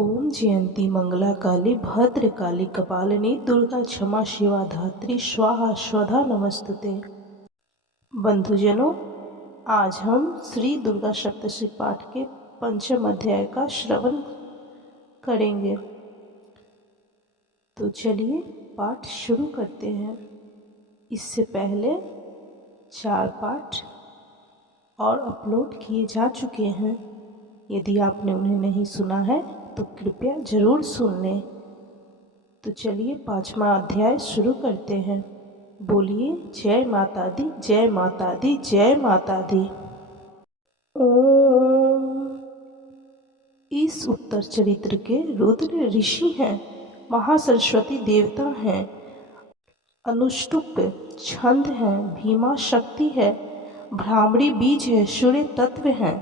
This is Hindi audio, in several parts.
ओम जयंती मंगला काली भद्र काली कपालिनी दुर्गा क्षमा शिवा धात्री स्वाहा स्वधा नमस्तुते। बंधुजनों, आज हम श्री दुर्गा सप्तशती पाठ के पंचम अध्याय का श्रवण करेंगे। तो चलिए पाठ शुरू करते हैं। इससे पहले 4 पाठ और अपलोड किए जा चुके हैं। यदि आपने उन्हें नहीं सुना है तो कृपया ज़रूर सुन लें। तो चलिए 5वां अध्याय शुरू करते हैं। बोलिए जय माता दी, जय माता दी, जय माता दी। ओम। इस उत्तर चरित्र के रुद्र ऋषि हैं, महासरस्वती देवता हैं, अनुष्टुप छंद हैं, भीमा शक्ति है, भ्रामरी बीज है, सूर्य तत्व है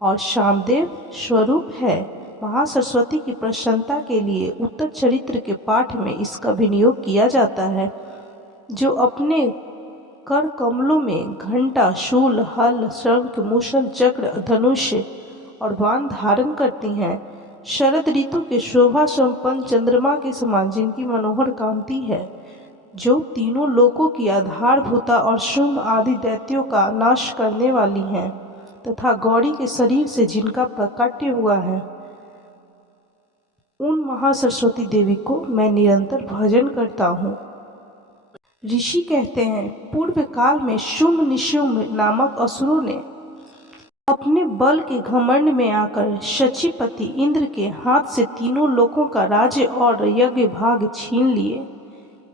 और शामदेव स्वरूप है। महासरस्वती की प्रसन्नता के लिए उत्तर चरित्र के पाठ में इसका विनियोग किया जाता है। जो अपने कर कमलों में घंटा, शूल, हल, शंख, मूसल, चक्र, धनुष और बाण धारण करती हैं। शरद ऋतु के शोभा संपन्न चंद्रमा के समान जिनकी मनोहर कांति है, जो तीनों लोकों की आधारभूता और शुंभ आदि दैत्यों का नाश करने वाली हैं, तथा गौरी के शरीर से जिनका प्रकट्य हुआ है, उन महासरस्वती देवी को मैं निरंतर भजन करता हूँ। ऋषि कहते हैं, पूर्व काल में शुंभ निशुंभ नामक असुरों ने अपने बल के घमंड में आकर शचीपति इंद्र के हाथ से तीनों लोकों का राज्य और यज्ञ भाग छीन लिए।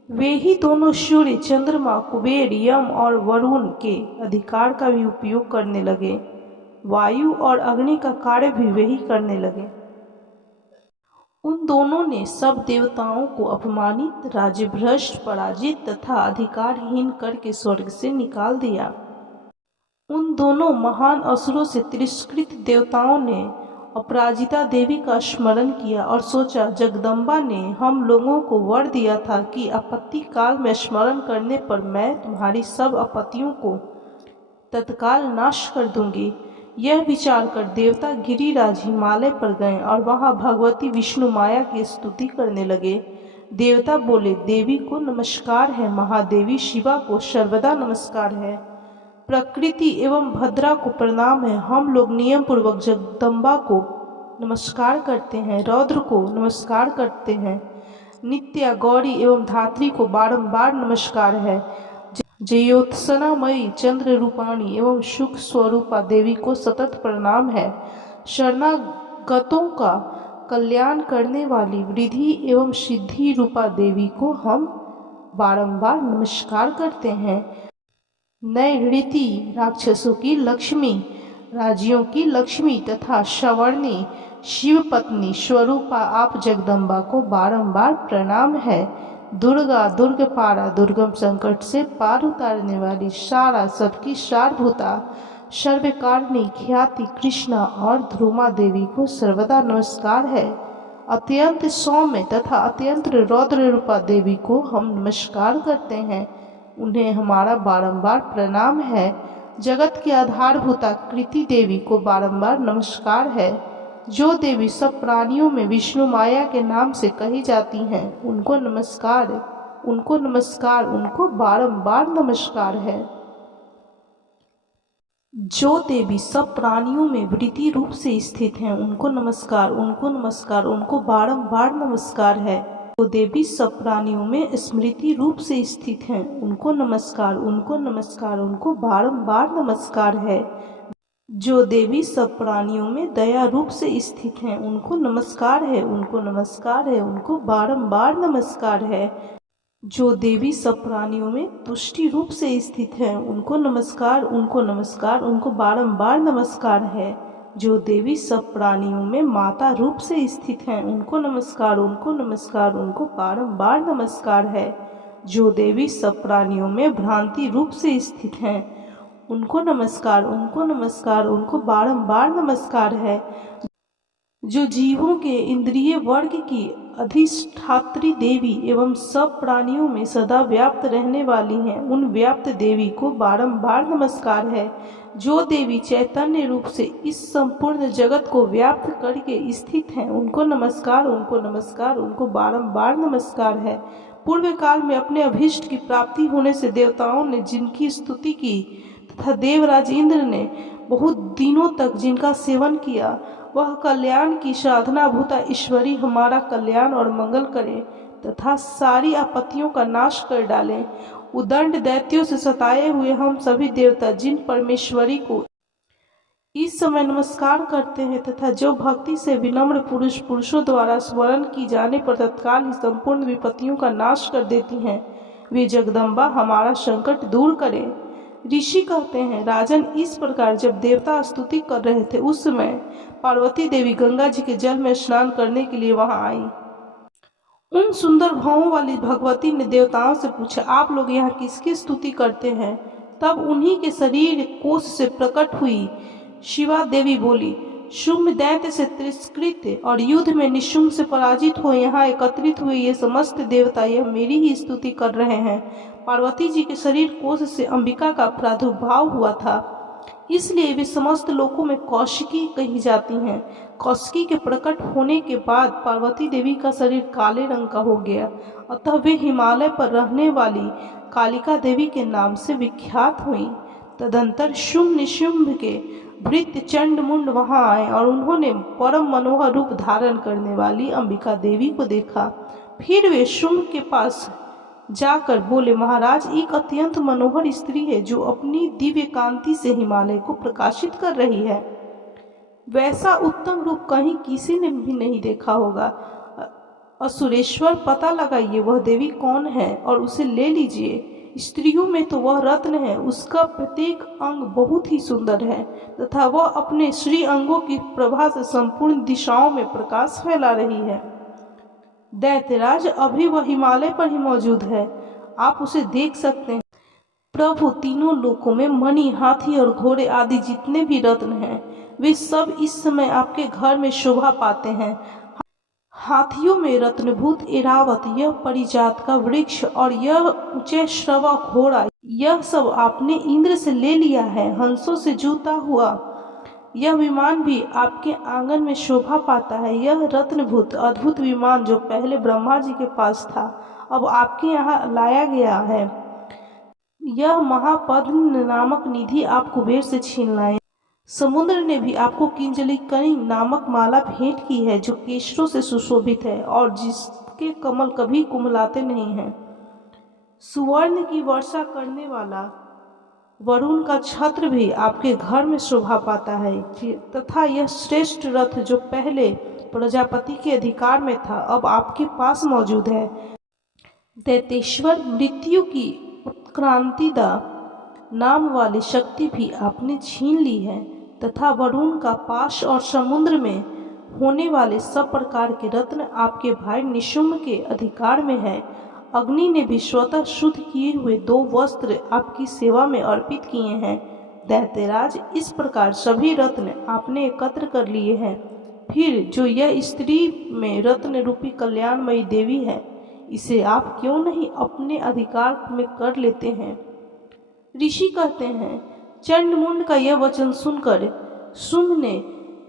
वे ही दोनों सूर्य, चंद्रमा, कुबेर, यम और वरुण के अधिकार का भी उपयोग करने लगे। वायु और अग्नि का कार्य भी वही करने लगे। उन दोनों ने सब देवताओं को अपमानित, राज्यभ्रष्ट, पराजित तथा अधिकारहीन करके स्वर्ग से निकाल दिया। उन दोनों महान असुरों से तिरस्कृत देवताओं ने अपराजिता देवी का स्मरण किया और सोचा, जगदम्बा ने हम लोगों को वर दिया था कि आपत्ति काल में स्मरण करने पर मैं तुम्हारी सब आपत्तियों को तत्काल नाश कर दूंगी। यह विचार कर देवता गिरिराज हिमालय पर गए और वहां भगवती विष्णु माया की स्तुति करने लगे। देवता बोले, देवी को नमस्कार है, महादेवी शिवा को सर्वदा नमस्कार है, प्रकृति एवं भद्रा को प्रणाम है। हम लोग नियम पूर्वक जगदम्बा को नमस्कार करते हैं, रौद्र को नमस्कार करते हैं, नित्या, गौरी एवं धात्री को बारंबार नमस्कार है, जयोत्सनामयी, चंद्र रूपाणी एवं सुख स्वरूपा देवी को सतत प्रणाम है। शरणागतों का कल्याण करने वाली वृद्धि एवं सिद्धि रूपा देवी को हम बारंबार नमस्कार करते हैं। नैऋति राक्षसों की लक्ष्मी, राज्यों की लक्ष्मी तथा सवर्णी शिव पत्नी स्वरूपा आप जगदम्बा को बारंबार प्रणाम है। दुर्गा, दुर्गपारा, दुर्गम संकट से पार उतारने वाली, सारा सबकी सारभूता, सर्वकारिणी ख्याति कृष्णा और ध्रुमा देवी को सर्वदा नमस्कार है। अत्यंत सौम्य तथा अत्यंत रौद्र रूपा देवी को हम नमस्कार करते हैं, उन्हें हमारा बारंबार प्रणाम है। जगत के आधारभूता कृति देवी को बारंबार नमस्कार है। जो देवी सब प्राणियों में विष्णु माया के नाम से कही जाती हैं, उनको नमस्कार, उनको नमस्कार, उनको बारंबार नमस्कार है। जो देवी सब प्राणियों में वृत्ति रूप से स्थित हैं, उनको नमस्कार, उनको नमस्कार, उनको बारंबार नमस्कार है। जो देवी सब प्राणियों में स्मृति रूप से स्थित हैं, उनको नमस्कार, उनको नमस्कार, उनको बारंबार नमस्कार है। जो देवी सब प्राणियों में दया रूप से स्थित हैं, उनको नमस्कार है, उनको नमस्कार है, उनको बारंबार नमस्कार है। जो देवी सब प्राणियों में तुष्टि रूप से स्थित हैं, उनको नमस्कार, उनको नमस्कार, उनको बारंबार नमस्कार है। जो देवी सब प्राणियों में माता रूप से स्थित हैं, उनको नमस्कार, उनको नमस्कार, उनको बारंबार नमस्कार है। जो देवी सब प्राणियों में भ्रांति रूप से स्थित हैं, उनको नमस्कार, उनको नमस्कार, उनको बारंबार नमस्कार है। जो जीवों के इंद्रिय वर्ग की अधिष्ठात्री देवी एवं सब प्राणियों में सदा व्याप्त रहने वाली हैं, उन व्याप्त देवी को बारंबार नमस्कार है। जो देवी चैतन्य रूप से इस संपूर्ण जगत को व्याप्त करके स्थित हैं, उनको नमस्कार, उनको नमस्कार, उनको बारंबार नमस्कार है। पूर्व काल में अपने अभीष्ट की प्राप्ति होने से देवताओं ने जिनकी स्तुति की तथा देवराज इंद्र ने बहुत दिनों तक जिनका सेवन किया, वह कल्याण की साधना भूता ईश्वरी हमारा कल्याण और मंगल करें तथा सारी आपत्तियों का नाश कर डालें। उदंड दैत्यों से सताए हुए हम सभी देवता जिन परमेश्वरी को इस समय नमस्कार करते हैं तथा जो भक्ति से विनम्र पुरुषों द्वारा स्मरण की जाने पर तत्काल ही संपूर्ण विपत्तियों का नाश कर देती हैं, वे जगदम्बा हमारा संकट दूर करें। ऋषि कहते हैं, राजन, इस प्रकार जब देवता स्तुति कर रहे थे उस समय पार्वती देवी गंगा जी के जल में स्नान करने के लिए वहां आई। उन सुंदर भावों वाली भगवती ने देवताओं से पूछा, आप लोग यहाँ किसकी स्तुति करते हैं? तब उन्हीं के शरीर कोश से प्रकट हुई शिवा देवी बोली, शुम्भ दैत्य से तिरस्कृत और युद्ध में निशुम्भ से पराजित हो यहाँ एकत्रित हुए ये समस्त देवता यह मेरी ही स्तुति कर रहे हैं। पार्वती जी के शरीर कोश से अंबिका का प्रादुर्भाव हुआ था, इसलिए वे समस्त लोकों में कौशिकी कही जाती हैं। कौशिकी के प्रकट होने के बाद पार्वती देवी का शरीर काले रंग का हो गया, अतः वे हिमालय पर रहने वाली कालिका देवी के नाम से विख्यात हुई। तदंतर शुम्भ निशुम्भ के भृत्य चंड मुंड वहां आए और उन्होंने परम मनोहर रूप धारण करने वाली अंबिका देवी को देखा। फिर वे शुम्भ के पास जाकर बोले, महाराज, एक अत्यंत मनोहर स्त्री है जो अपनी दिव्य कांति से हिमालय को प्रकाशित कर रही है। वैसा उत्तम रूप कहीं किसी ने भी नहीं देखा होगा। असुरेश्वर, पता लगाइए वह देवी कौन है और उसे ले लीजिए। स्त्रियों में तो वह रत्न है, उसका प्रत्येक अंग बहुत ही सुंदर है तथा वह अपने श्री अंगों की प्रभा से संपूर्ण दिशाओं में प्रकाश फैला रही है। दैत्यराज, अभी वह हिमालय पर ही मौजूद है, आप उसे देख सकते हैं। प्रभु, तीनों लोकों में मणि, हाथी और घोड़े आदि जितने भी रत्न हैं, वे सब इस समय आपके घर में शोभा पाते हैं। हाथियों में रत्नभूत एरावत, यह परिजात का वृक्ष और यह ऊंचे श्रवा घोड़ा, यह सब आपने इंद्र से ले लिया है। हंसों से जूता हुआ यह विमान भी आपके आंगन में शोभा पाता है। यह रत्नभूत अद्भुत विमान जो पहले ब्रह्मा जी के पास था, अब आपके यहाँ लाया गया है। यह महापद्म नामक निधि आप कुबेर से छीन लाए। समुद्र ने भी आपको किंजलिकनी नामक माला भेंट की है जो केशरों से सुशोभित है और जिसके कमल कभी कुमलाते नहीं हैं। सुवर्ण की वर्षा करने वाला वरुण का छत्र भी आपके घर में शोभा पाता है तथा यह श्रेष्ठ रथ जो पहले प्रजापति के अधिकार में था, अब आपके पास मौजूद है। दैतेश्वर, मृत्यु की उत्क्रांतिदा नाम वाली शक्ति भी आपने छीन ली है तथा वरुण का पाश और समुद्र में होने वाले सब प्रकार के रत्न आपके भाई निशुम्भ के अधिकार में है। अग्नि ने भी स्वतः शुद्ध किए हुए 2 वस्त्र आपकी सेवा में अर्पित किए हैं। दैत्यराज, इस प्रकार सभी रत्न आपने एकत्र कर लिए हैं। फिर जो यह स्त्री में रत्न रूपी कल्याणमयी देवी है, इसे आप क्यों नहीं अपने अधिकार में कर लेते हैं? ऋषि कहते हैं, चंडमुंड का यह वचन सुनकर शुंभ ने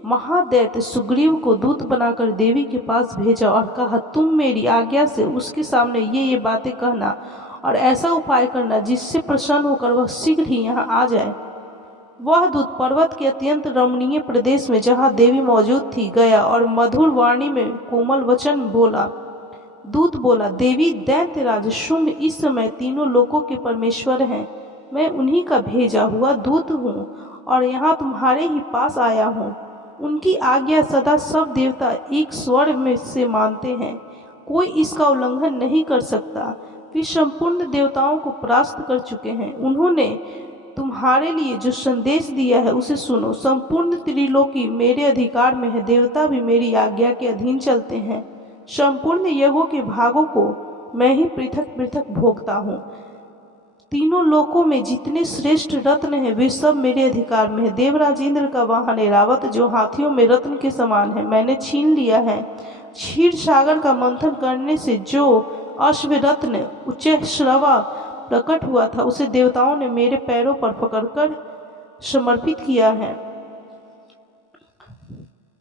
महादैत्य सुग्रीव को दूत बनाकर देवी के पास भेजा और कहा, तुम मेरी आज्ञा से उसके सामने ये बातें कहना और ऐसा उपाय करना जिससे प्रसन्न होकर वह शीघ्र ही यहाँ आ जाए। वह दूत पर्वत के अत्यंत रमणीय प्रदेश में जहाँ देवी मौजूद थी गया और मधुर वाणी में कोमल वचन बोला। दूत बोला, देवी, दैत्यराज शुंभ इस समय तीनों लोकों के परमेश्वर हैं। मैं उन्हीं का भेजा हुआ दूत हूँ और यहाँ तुम्हारे ही पास आया हूँ। उनकी आज्ञा सदा सब देवता एक स्वर में से मानते हैं, कोई इसका उल्लंघन नहीं कर सकता। वे संपूर्ण देवताओं को परास्त कर चुके हैं। उन्होंने तुम्हारे लिए जो संदेश दिया है उसे सुनो। संपूर्ण त्रिलोकी मेरे अधिकार में है, देवता भी मेरी आज्ञा के अधीन चलते हैं। संपूर्ण यज्ञों के भागों को मैं ही पृथक पृथक भोगता हूँ। तीनों लोकों में जितने श्रेष्ठ रत्न हैं वे सब मेरे अधिकार में है। देवराज इंद्र का वाहन एरावत जो हाथियों में रत्न के समान है, मैंने छीन लिया है। क्षीर सागर का मंथन करने से जो अश्व रत्न उच्च श्रवा प्रकट हुआ था, उसे देवताओं ने मेरे पैरों पर पकड़कर समर्पित किया है।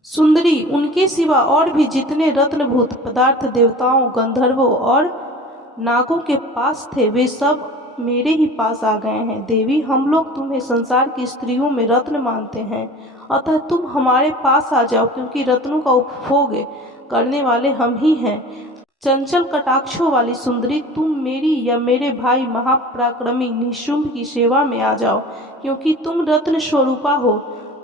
सुंदरी, उनके सिवा और भी जितने रत्नभूत पदार्थ देवताओं, गंधर्वों और नागों के पास थे, वे सब मेरे ही पास आ गए हैं। देवी, हम लोग तुम्हें संसार की स्त्रियों में रत्न मानते हैं, अतः तुम हमारे पास आ जाओ, क्योंकि रत्नों का उपभोग करने वाले हम ही हैं। चंचल कटाक्षों वाली सुंदरी, तुम मेरी या मेरे भाई महापराक्रमी निशुंभ की सेवा में आ जाओ, क्योंकि तुम रत्न स्वरूपा हो।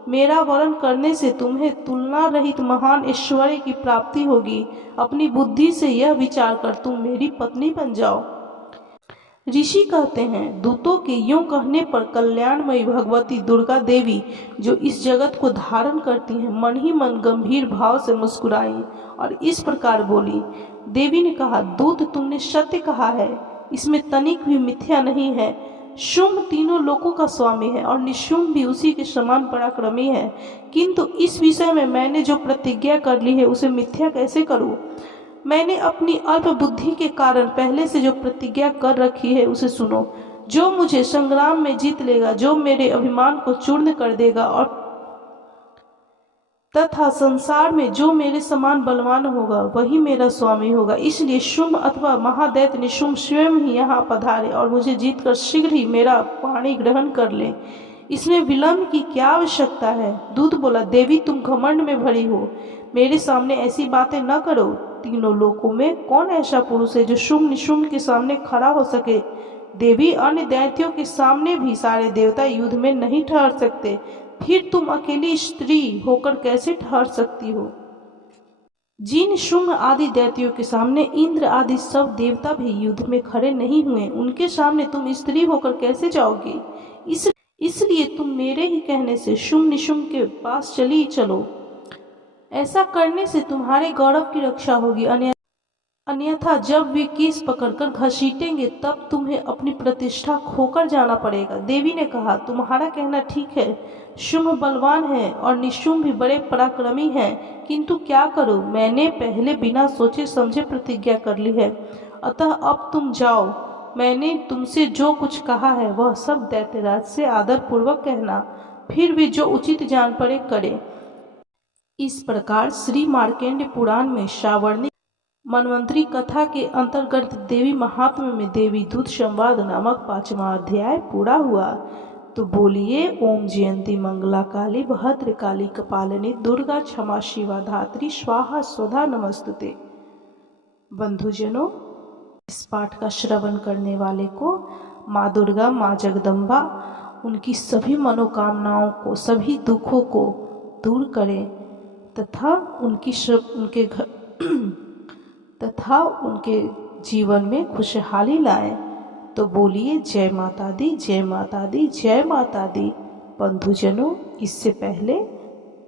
मेरा वरण करने से तुम्हें तुलना रहित महान ऐश्वर्य की प्राप्ति होगी। अपनी बुद्धि से यह विचार कर तुम मेरी पत्नी बन जाओ। ऋषि कहते हैं, दूतों के यूं कहने पर कल्याणमयी भगवती दुर्गा देवी, जो इस जगत को धारण करती हैं, मन ही मन गंभीर भाव से मुस्कुराई और इस प्रकार बोली। देवी ने कहा, दूत, तुमने सत्य कहा है, इसमें तनिक भी मिथ्या नहीं है। शुंभ तीनों लोकों का स्वामी है और निशुंभ भी उसी के समान पराक्रमी है, किंतु इस विषय में मैंने जो प्रतिज्ञा कर ली है उसे मिथ्या कैसे करूं? मैंने अपनी अल्प बुद्धि के कारण पहले से जो प्रतिज्ञा कर रखी है उसे सुनो। जो मुझे संग्राम में जीत लेगा, जो मेरे अभिमान को चूर्ण कर देगा और तथा संसार में जो मेरे समान बलवान होगा, वही मेरा स्वामी होगा। इसलिए शुंभ अथवा महादैत्य निशुंभ स्वयं ही यहाँ पधारे और मुझे जीतकर शीघ्र ही मेरा पाणी ग्रहण कर ले। इसमें विलंब की क्या आवश्यकता है? दूत बोला, देवी, तुम घमंड में भरी हो, मेरे सामने ऐसी बातें न करो। तीनों लोकों में कौन ऐसा पुरुष है जो शुंभ निशुंभ के सामने खड़ा हो सके? देवी, अन्य दैत्यों के सामने भी सारे देवता युद्ध में नहीं ठहर सकते, फिर तुम अकेली स्त्री होकर कैसे ठहर सकती हो? जिन शुंभ आदि दैत्यों के सामने इंद्र आदि सब देवता भी युद्ध में खड़े नहीं हुए, उनके सामने तुम स्त्री होकर कैसे जाओगी? इसलिए तुम मेरे ही कहने से शुंभ निशुंभ के पास चली चलो। ऐसा करने से तुम्हारे गौरव की रक्षा होगी, अन्यथा जब वे केस पकड़कर घसीटेंगे तब तुम्हें अपनी प्रतिष्ठा खोकर जाना पड़ेगा। देवी ने कहा, तुम्हारा कहना ठीक है, शुंभ बलवान है और निशुंभ भी बड़े पराक्रमी हैं, किंतु क्या करूं, मैंने पहले बिना सोचे समझे प्रतिज्ञा कर ली है, अतः अब तुम जाओ। मैंने तुमसे जो कुछ कहा है वह सब दैत्यराज से आदर पूर्वक कहना, फिर भी जो उचित जान पड़े करे। इस प्रकार श्री मार्कंडेय पुराण में श्रावणी मनवंतरी कथा के अंतर्गत देवी महात्म्य में देवी दूत संवाद नामक 5वां अध्याय पूरा हुआ। तो बोलिए, ओम जयंती मंगला काली भद्र काली कपालिनी दुर्गा क्षमा शिवा धात्री स्वाहा स्वधा नमस्तुते। बंधुजनों, इस पाठ का श्रवण करने वाले को माँ दुर्गा, माँ जगदम्बा उनकी सभी मनोकामनाओं को, सभी दुखों को दूर करें तथा उनके जीवन में खुशहाली लाएं। तो बोलिए, जय माता दी, जय माता दी, जय माता दी। बंधुजनों, इससे पहले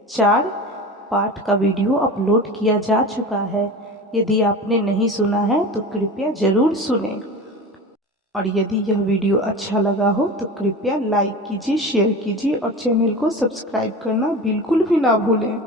4 पाठ का वीडियो अपलोड किया जा चुका है। यदि आपने नहीं सुना है तो कृपया ज़रूर सुनें, और यदि यह वीडियो अच्छा लगा हो तो कृपया लाइक कीजिए, शेयर कीजिए और चैनल को सब्सक्राइब करना बिल्कुल भी ना भूलें।